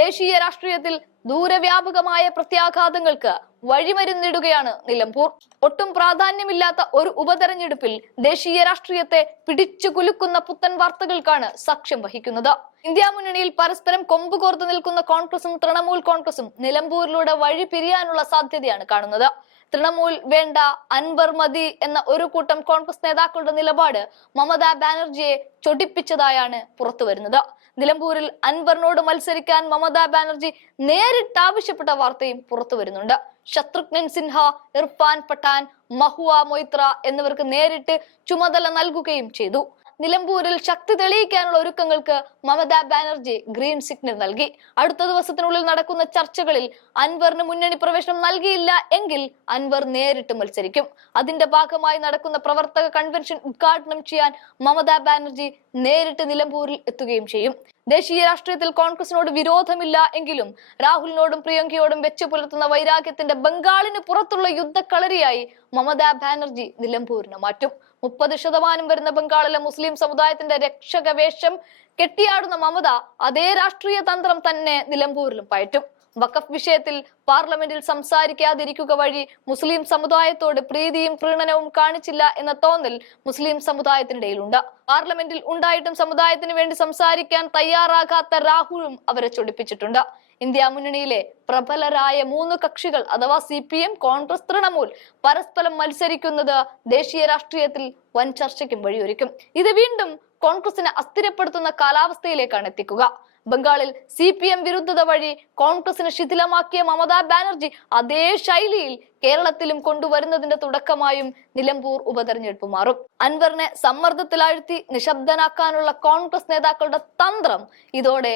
ദേശീയ രാഷ്ട്രീയത്തിൽ ദൂരവ്യാപകമായ പ്രത്യാഘാതങ്ങൾക്ക് വഴിമരുന്നിടുകയാണ് നിലമ്പൂർ. ഒട്ടും പ്രാധാന്യമില്ലാത്ത ഒരു ഉപതെരഞ്ഞെടുപ്പിൽ ദേശീയ രാഷ്ട്രീയത്തെ പിടിച്ചു കുലുക്കുന്ന പുത്തൻ വാർത്തകൾക്കാണ് സാക്ഷ്യം വഹിക്കുന്നത്. ഇന്ത്യ മുന്നണിയിൽ പരസ്പരം കൊമ്പ് കോർത്ത് നിൽക്കുന്ന കോൺഗ്രസും തൃണമൂൽ കോൺഗ്രസും നിലമ്പൂരിലൂടെ വഴി പിരിയാനുള്ള സാധ്യതയാണ് കാണുന്നത്. തൃണമൂൽ വേണ്ട അൻവർ മതി എന്ന ഒരു കൂട്ടം കോൺഗ്രസ് നേതാക്കളുടെ നിലപാട് മമതാ ബാനർജിയെ ചൊടിപ്പിച്ചതായാണ് പുറത്തുവരുന്നത്. നിലമ്പൂരിൽ അൻവറിനോട് മത്സരിക്കാൻ മമതാ ബാനർജി നേരിട്ട് ആവശ്യപ്പെട്ട വാർത്തയും പുറത്തു വരുന്നുണ്ട്. ശത്രുഘ്നൻ സിൻഹ ഇർഫാൻ പഠാൻ മഹുവ മൊയ്ത്ര എന്നിവർക്ക് നേരിട്ട് ചുമതല നൽകുകയും ചെയ്തു. നിലമ്പൂരിൽ ശക്തി തെളിയിക്കാനുള്ള ഒരുക്കങ്ങൾക്ക് മമതാ ബാനർജി ഗ്രീൻ സിഗ്നൽ നൽകി. അടുത്ത ദിവസത്തിനുള്ളിൽ നടക്കുന്ന ചർച്ചകളിൽ അൻവറിന് മുന്നണി പ്രവേശനം നൽകിയില്ല എങ്കിൽ അൻവർ നേരിട്ട് മത്സരിക്കും. അതിന്റെ ഭാഗമായി നടക്കുന്ന പ്രവർത്തക കൺവെൻഷൻ ഉദ്ഘാടനം ചെയ്യാൻ മമതാ ബാനർജി നേരിട്ട് നിലമ്പൂരിൽ എത്തുകയും ചെയ്യും. ദേശീയ രാഷ്ട്രീയത്തിൽ കോൺഗ്രസിനോട് വിരോധമില്ല എങ്കിലും രാഹുലിനോടും പ്രിയങ്കയോടും വെച്ചു പുലർത്തുന്ന വൈരാഗ്യത്തിന്റെ ബംഗാളിന് പുറത്തുള്ള യുദ്ധക്കളരിയായി മമതാ ബാനർജി നിലമ്പൂരിനെ മാറ്റും. മുപ്പത് ശതമാനം വരുന്ന ബംഗാളിലെ മുസ്ലിം സമുദായത്തിന്റെ രക്ഷകവേഷം കെട്ടിയാടുന്ന മമത അതേ രാഷ്ട്രീയ തന്ത്രം തന്നെ നിലമ്പൂരിലും പയറ്റും. വഖഫ് വിഷയത്തിൽ പാർലമെന്റിൽ സംസാരിക്കാതിരിക്കുക വഴി മുസ്ലിം സമുദായത്തോട് പ്രീതിയും പ്രീണനവും കാണിച്ചില്ല എന്ന തോന്നൽ മുസ്ലിം സമുദായത്തിനിടയിലുണ്ട്. പാർലമെന്റിൽ ഉണ്ടായിട്ടും സമുദായത്തിന് വേണ്ടി സംസാരിക്കാൻ തയ്യാറാകാത്ത രാഹുലും അവരെ ചൊടിപ്പിച്ചിട്ടുണ്ട്. ഇന്ത്യ മുന്നണിയിലെ പ്രബലരായ മൂന്ന് കക്ഷികൾ അഥവാ C P M Congress Trinamool പരസ്പരം മത്സരിക്കുന്നത് ദേശീയ രാഷ്ട്രീയത്തിൽ വൻ ചർച്ചയ്ക്കും വഴിയൊരുക്കും. ഇത് വീണ്ടും കോൺഗ്രസിനെ അസ്ഥിരപ്പെടുത്തുന്ന കാലാവസ്ഥയിലേക്കാണ് എത്തിക്കുക. ബംഗാളിൽ സി പി എം വിരുദ്ധത വഴി കോൺഗ്രസിനെ ശിഥിലമാക്കിയ മമതാ ബാനർജി അതേ ശൈലിയിൽ കേരളത്തിലും കൊണ്ടുവരുന്നതിന്റെ തുടക്കമായും നിലമ്പൂർ ഉപതെരഞ്ഞെടുപ്പ് മാറും. അൻവറിനെ സമ്മർദ്ദത്തിലാഴ്ത്തി നിശബ്ദനാക്കാനുള്ള കോൺഗ്രസ് നേതാക്കളുടെ തന്ത്രം ഇതോടെ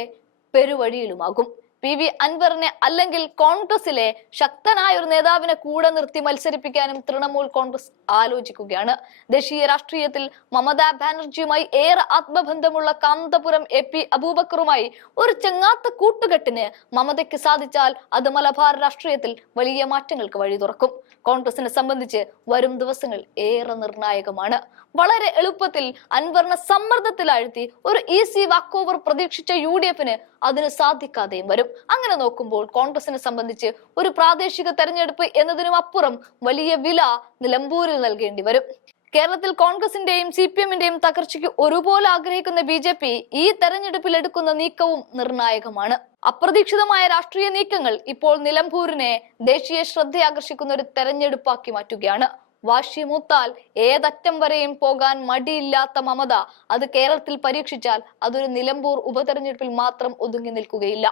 പെരുവഴിയിലുമാകും. പി വി അൻവറിനെ അല്ലെങ്കിൽ കോൺഗ്രസിലെ ശക്തനായ ഒരു നേതാവിനെ കൂടെ നിർത്തി മത്സരിപ്പിക്കാനും തൃണമൂൽ കോൺഗ്രസ് ആലോചിക്കുകയാണ്. ദേശീയ രാഷ്ട്രീയത്തിൽ മമതാ ബാനർജിയുമായി ഏറെ ആത്മബന്ധമുള്ള കാന്തപുരം എ പി അബൂബക്കറുമായി ഒരു ചെങ്ങാത്ത കൂട്ടുകെട്ടിന് മമതയ്ക്ക് സാധിച്ചാൽ അത് മലബാർ രാഷ്ട്രീയത്തിൽ വലിയ മാറ്റങ്ങൾക്ക് വഴി തുറക്കും. കോൺഗ്രസിനെ സംബന്ധിച്ച് വരും ദിവസങ്ങൾ ഏറെ നിർണായകമാണ്. വളരെ എളുപ്പത്തിൽ അൻവറിനെ സമ്മർദ്ദത്തിലാഴ്ത്തി ഒരു ഈസി വാക്കോവർ പ്രതീക്ഷിച്ച യു ഡി എഫിന് അതിന് സാധിക്കാതെയും വരും. അങ്ങനെ നോക്കുമ്പോൾ കോൺഗ്രസിനെ സംബന്ധിച്ച് ഒരു പ്രാദേശിക തെരഞ്ഞെടുപ്പ് എന്നതിനും അപ്പുറം വലിയ വില നിലമ്പൂരിൽ നൽകേണ്ടി വരും. കേരളത്തിൽ കോൺഗ്രസിന്റെയും സി പി എമ്മിന്റെയും തകർച്ചയ്ക്ക് ഒരുപോലെ ആഗ്രഹിക്കുന്ന ബി ജെ പി ഈ തെരഞ്ഞെടുപ്പിൽ എടുക്കുന്ന നീക്കവും നിർണായകമാണ്. അപ്രതീക്ഷിതമായ രാഷ്ട്രീയ നീക്കങ്ങൾ ഇപ്പോൾ നിലമ്പൂരിനെ ദേശീയ ശ്രദ്ധയാകർഷിക്കുന്ന ഒരു തെരഞ്ഞെടുപ്പാക്കി മാറ്റുകയാണ്. വാശി മൂത്താൽ ഏതറ്റം വരെയും പോകാൻ മടിയില്ലാത്ത മമത അത് കേരളത്തിൽ പരീക്ഷിച്ചാൽ അതൊരു നിലമ്പൂർ ഉപതെരഞ്ഞെടുപ്പിൽ മാത്രം ഒതുങ്ങി നിൽക്കുകയില്ല.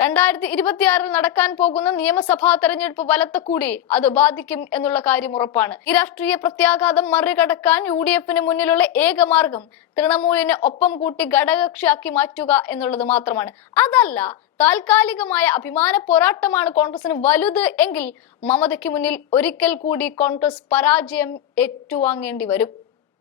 രണ്ടായിരത്തി ഇരുപത്തിയാറിൽ നടക്കാൻ പോകുന്ന നിയമസഭാ തെരഞ്ഞെടുപ്പ് വലത്ത കൂടി അത് ബാധിക്കും എന്നുള്ള കാര്യം ഉറപ്പാണ്. ഈ രാഷ്ട്രീയ പ്രത്യാഘാതം മറികടക്കാൻ യു ഡി എഫിന് മുന്നിലുള്ള ഏക മാർഗം തൃണമൂലിനെ ഒപ്പം കൂട്ടി ഘടകകക്ഷിയാക്കി മാറ്റുക എന്നുള്ളത് മാത്രമാണ്. അതല്ല താൽക്കാലികമായ അഭിമാന പോരാട്ടമാണ് കോൺഗ്രസിന് വലുത് എങ്കിൽ മമതയ്ക്ക് മുന്നിൽ ഒരിക്കൽ കൂടി കോൺഗ്രസ് പരാജയം ഏറ്റുവാങ്ങേണ്ടി വരും.